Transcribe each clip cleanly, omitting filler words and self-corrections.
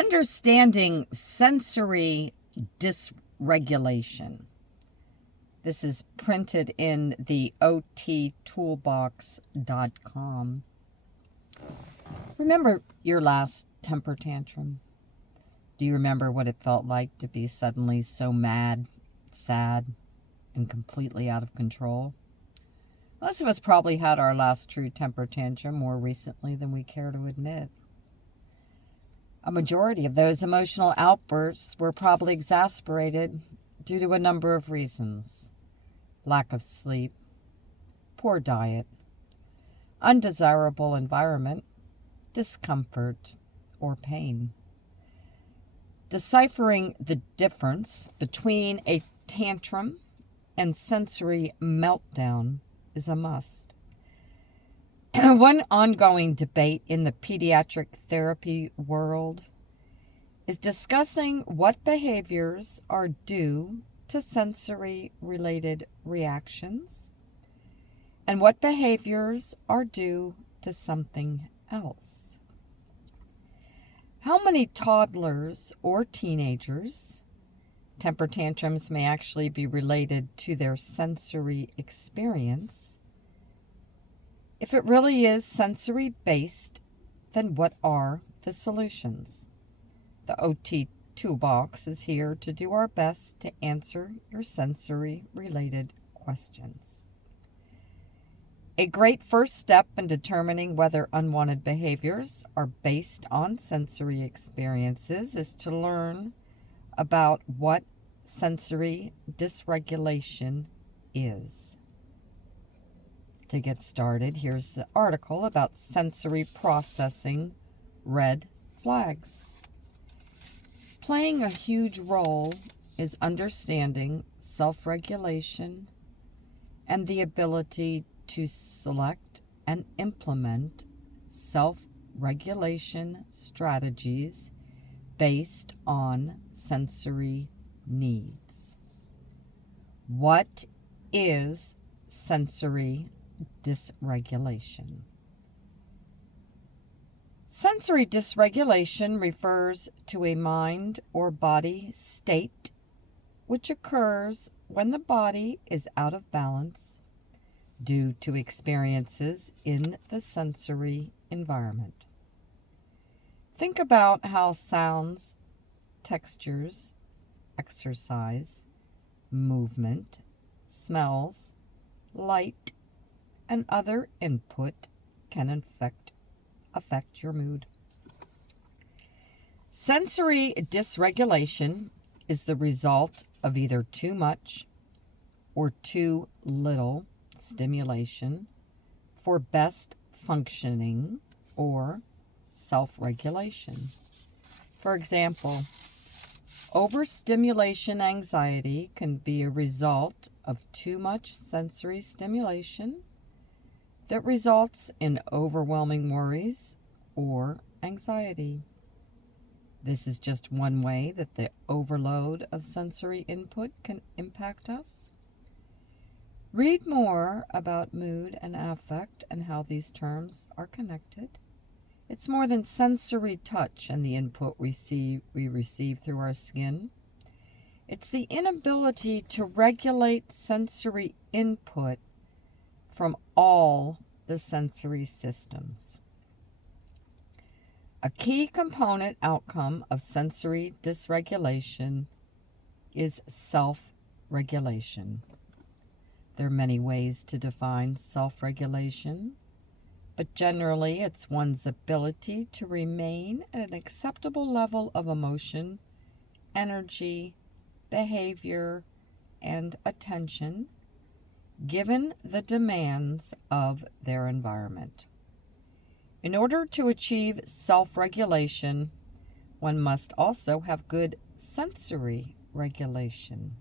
Understanding sensory dysregulation. This is printed in the ottoolbox.com. Remember your last temper tantrum? Do you remember what it felt like to be suddenly so mad, sad, and completely out of control? Most of us probably had our last true temper tantrum more recently than we care to admit. A majority of those emotional outbursts were probably exacerbated due to a number of reasons: lack of sleep, poor diet, undesirable environment, discomfort, or pain. Deciphering the difference between a tantrum and sensory meltdown is a must. One ongoing debate in the pediatric therapy world is discussing what behaviors are due to sensory-related reactions and what behaviors are due to something else. How many toddlers or teenagers' temper tantrums may actually be related to their sensory experience? If it really is sensory-based, then what are the solutions? The OT Toolbox is here to do our best to answer your sensory-related questions. A great first step in determining whether unwanted behaviors are based on sensory experiences is to learn about what sensory dysregulation is. To get started, here's the article about sensory processing red flags. Playing a huge role is understanding self-regulation and the ability to select and implement self-regulation strategies based on sensory needs. What is sensory dysregulation? Sensory dysregulation refers to a mind or body state which occurs when the body is out of balance due to experiences in the sensory environment. Think about how sounds, textures, exercise, movement, smells, light, and other input can affect your mood. Sensory dysregulation is the result of either too much or too little stimulation for best functioning or self-regulation. For example, overstimulation anxiety can be a result of too much sensory stimulation that results in overwhelming worries or anxiety. This is just one way that the overload of sensory input can impact us. Read more about mood and affect and how these terms are connected. It's more than sensory touch and the input we receive through our skin. It's the inability to regulate sensory input from all the sensory systems. A key component outcome of sensory dysregulation is self-regulation. There are many ways to define self-regulation, but generally it's one's ability to remain at an acceptable level of emotion, energy, behavior, and attention given the demands of their environment. In order to achieve self-regulation, one must also have good sensory regulation.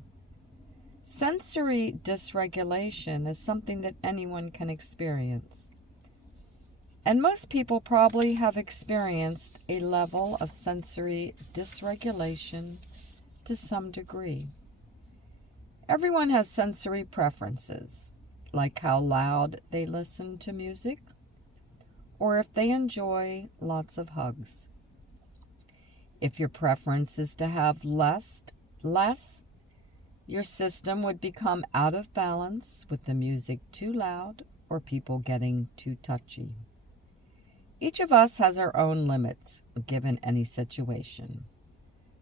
Sensory dysregulation is something that anyone can experience. And most people probably have experienced a level of sensory dysregulation to some degree. Everyone has sensory preferences, like how loud they listen to music, or if they enjoy lots of hugs. If your preference is to have less, your system would become out of balance with the music too loud or people getting too touchy. Each of us has our own limits given any situation.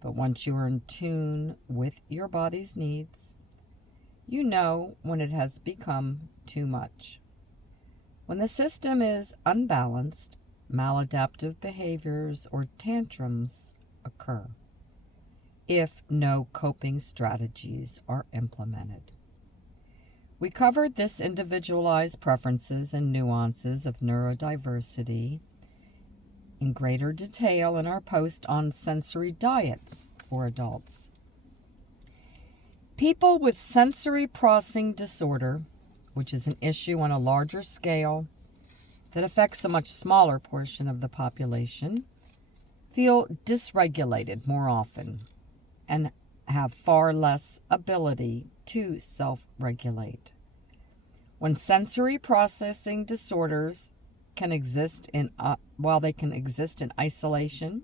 But once you are in tune with your body's needs, you know when it has become too much. When the system is unbalanced, maladaptive behaviors or tantrums occur if no coping strategies are implemented. We covered this individualized preferences and nuances of neurodiversity in greater detail in our post on sensory diets for adults. People with sensory processing disorder, which is an issue on a larger scale that affects a much smaller portion of the population, feel dysregulated more often and have far less ability to self-regulate. When sensory processing disorders can exist while they can exist in isolation,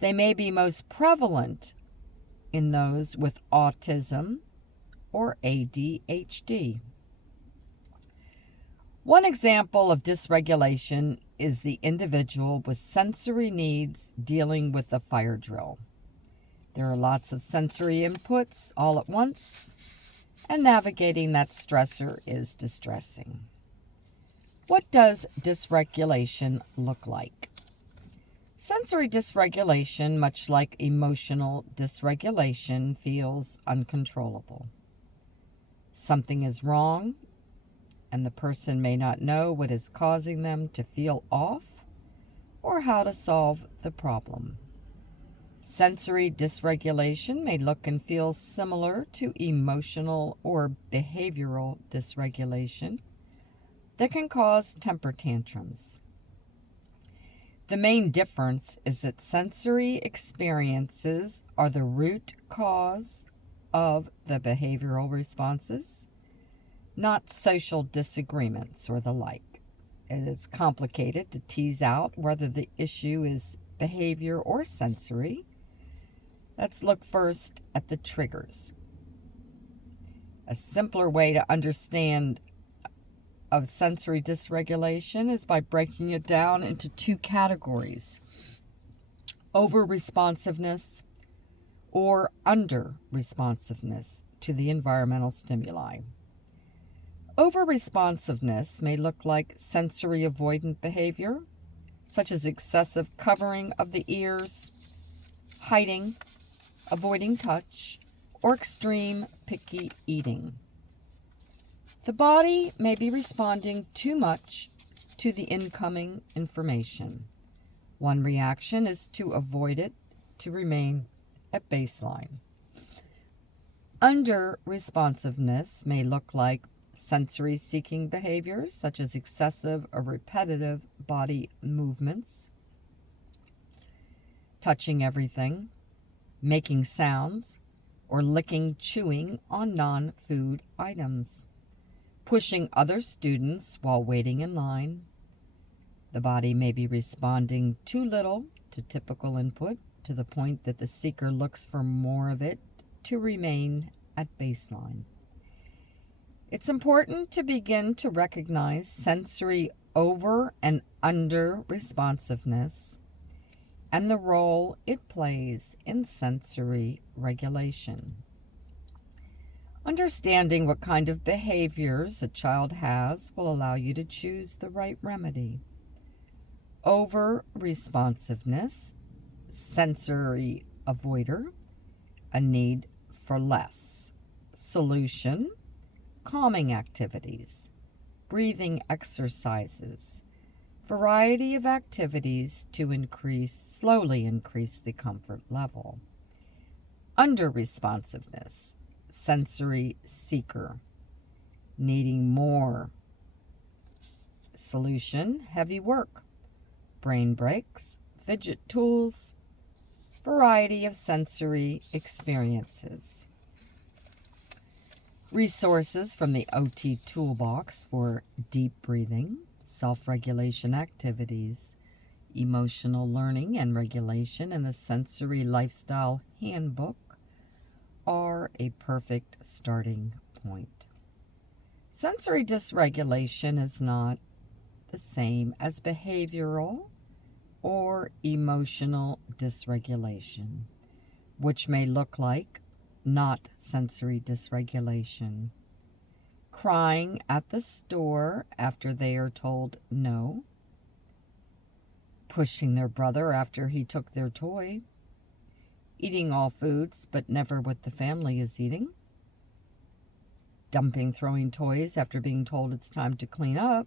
they may be most prevalent in those with autism or ADHD. One example of dysregulation is the individual with sensory needs dealing with a fire drill. There are lots of sensory inputs all at once, and navigating that stressor is distressing. What does dysregulation look like? Sensory dysregulation, much like emotional dysregulation, feels uncontrollable. Something is wrong, and the person may not know what is causing them to feel off or how to solve the problem. Sensory dysregulation may look and feel similar to emotional or behavioral dysregulation that can cause temper tantrums. The main difference is that sensory experiences are the root cause of the behavioral responses, not social disagreements or the like. It is complicated to tease out whether the issue is behavior or sensory. Let's look first at the triggers. A simpler way to understand of sensory dysregulation is by breaking it down into two categories: over-responsiveness or under-responsiveness to the environmental stimuli. Over-responsiveness may look like sensory avoidant behavior, such as excessive covering of the ears, hiding, avoiding touch, or extreme picky eating. The body may be responding too much to the incoming information. One reaction is to avoid it, to remain at baseline. Under-responsiveness may look like sensory-seeking behaviors, such as excessive or repetitive body movements, touching everything, making sounds, or licking, chewing on non-food items, pushing other students while waiting in line. The body may be responding too little to typical input to the point that the seeker looks for more of it to remain at baseline. It's important to begin to recognize sensory over and under responsiveness and the role it plays in sensory regulation. Understanding what kind of behaviors a child has will allow you to choose the right remedy. Over-responsiveness, sensory avoider, a need for less. Solution, calming activities, breathing exercises, variety of activities to slowly increase the comfort level. Under-responsiveness, sensory seeker, needing more. Solution, heavy work, brain breaks, fidget tools, variety of sensory experiences. Resources from the OT Toolbox for deep breathing, self-regulation activities, Emotional Learning and Regulation and the Sensory Lifestyle Handbook are a perfect starting point. Sensory dysregulation is not the same as behavioral or emotional dysregulation, which may look like not sensory dysregulation. Crying at the store after they are told no. Pushing their brother after he took their toy. Eating all foods but never what the family is eating. Throwing toys after being told it's time to clean up.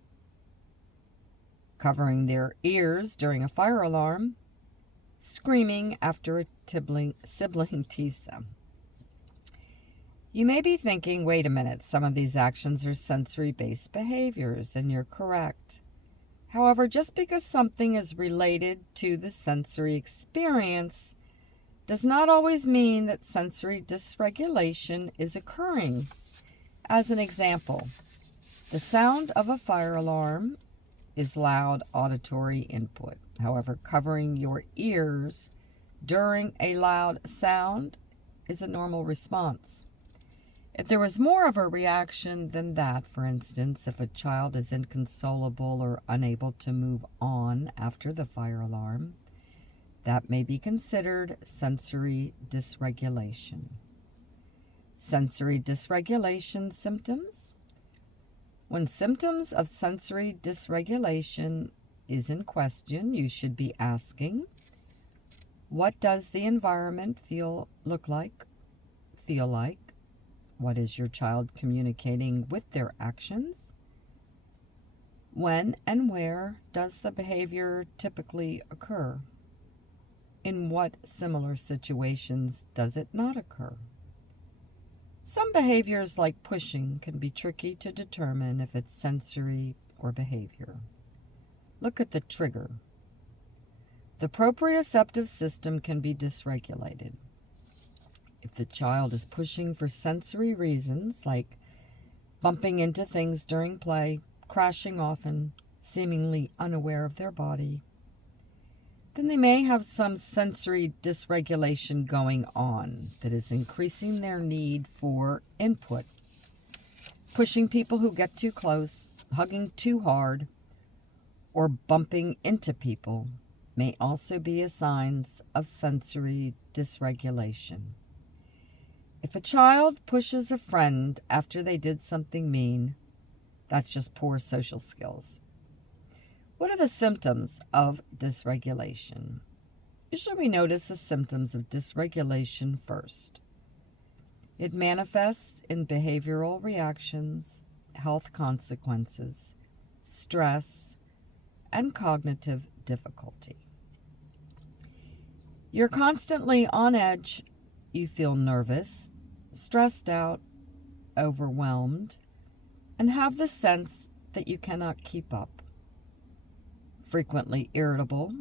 Covering their ears during a fire alarm. Screaming after a sibling teased them. You may be thinking, wait a minute, some of these actions are sensory-based behaviors, and you're correct. However, just because something is related to the sensory experience does not always mean that sensory dysregulation is occurring. As an example, the sound of a fire alarm is loud auditory input. However, covering your ears during a loud sound is a normal response. If there was more of a reaction than that, for instance, if a child is inconsolable or unable to move on after the fire alarm, that may be considered sensory dysregulation. Sensory dysregulation symptoms. When symptoms of sensory dysregulation is in question, you should be asking, what does the environment feel like? What is your child communicating with their actions? When and where does the behavior typically occur? In what similar situations does it not occur? Some behaviors like pushing can be tricky to determine if it's sensory or behavior. Look at the trigger. The proprioceptive system can be dysregulated. If the child is pushing for sensory reasons, like bumping into things during play, crashing often, seemingly unaware of their body, then they may have some sensory dysregulation going on that is increasing their need for input. Pushing people who get too close, hugging too hard, or bumping into people may also be a signs of sensory dysregulation. If a child pushes a friend after they did something mean, that's just poor social skills. What are the symptoms of dysregulation? Usually we notice the symptoms of dysregulation first. It manifests in behavioral reactions, health consequences, stress, and cognitive difficulty. You're constantly on edge. You feel nervous, stressed out, overwhelmed, and have the sense that you cannot keep up. Frequently irritable,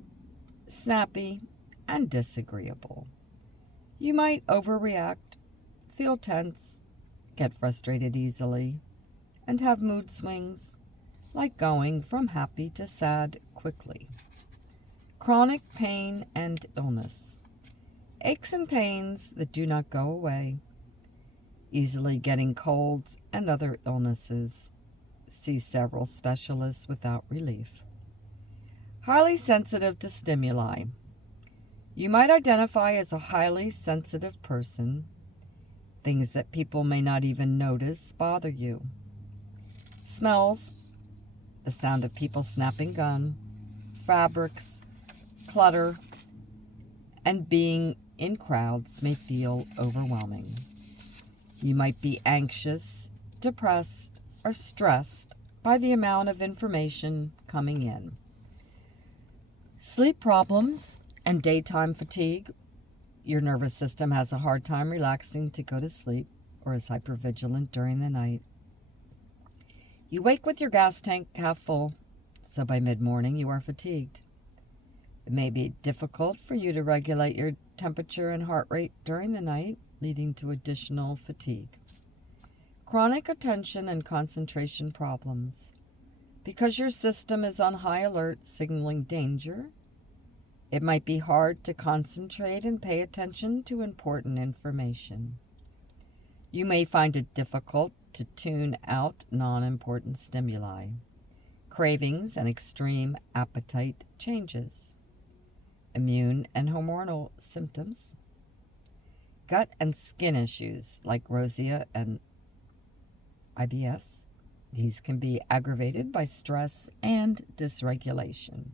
snappy, and disagreeable. You might overreact, feel tense, get frustrated easily, and have mood swings, like going from happy to sad quickly. Chronic pain and illness. Aches and pains that do not go away. Easily getting colds and other illnesses. See several specialists without relief. Highly sensitive to stimuli. You might identify as a highly sensitive person. Things that people may not even notice bother you. Smells. The sound of people snapping gum. Fabrics. Clutter. And being in crowds may feel overwhelming. You might be anxious, depressed, or stressed by the amount of information coming in. Sleep problems and daytime fatigue. Your nervous system has a hard time relaxing to go to sleep or is hypervigilant during the night. You wake with your gas tank half full, so by mid-morning you are fatigued. It may be difficult for you to regulate your temperature and heart rate during the night, leading to additional fatigue. Chronic attention and concentration problems. Because your system is on high alert, signaling danger, It might be hard to concentrate and pay attention to important information. You may find it difficult to tune out non-important stimuli, cravings, and extreme appetite changes, immune and hormonal symptoms, gut and skin issues like rosacea and IBS. These can be aggravated by stress and dysregulation.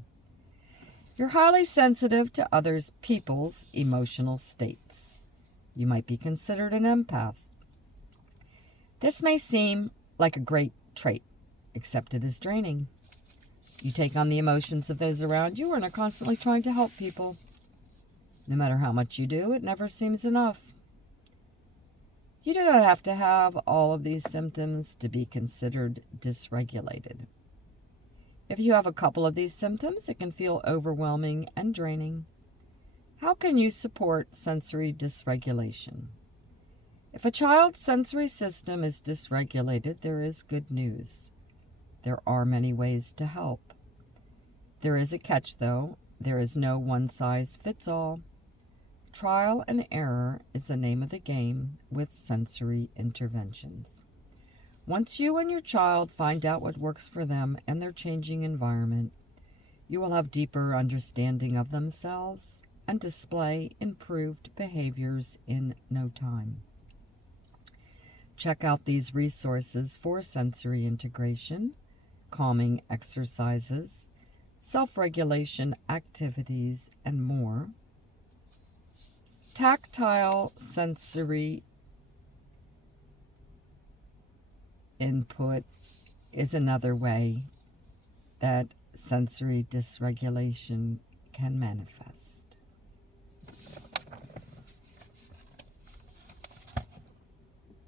You're highly sensitive to others' people's emotional states. You might be considered an empath. This may seem like a great trait, except it is draining. You take on the emotions of those around you and are constantly trying to help people. No matter how much you do, it never seems enough. You do not have to have all of these symptoms to be considered dysregulated. If you have a couple of these symptoms, it can feel overwhelming and draining. How can you support sensory dysregulation? If a child's sensory system is dysregulated, there is good news. There are many ways to help. There is a catch, though. There is no one-size-fits-all. Trial and error is the name of the game with sensory interventions. Once you and your child find out what works for them and their changing environment, you will have deeper understanding of themselves and display improved behaviors in no time. Check out these resources for sensory integration, calming exercises, self-regulation activities, and more. Tactile sensory input is another way that sensory dysregulation can manifest.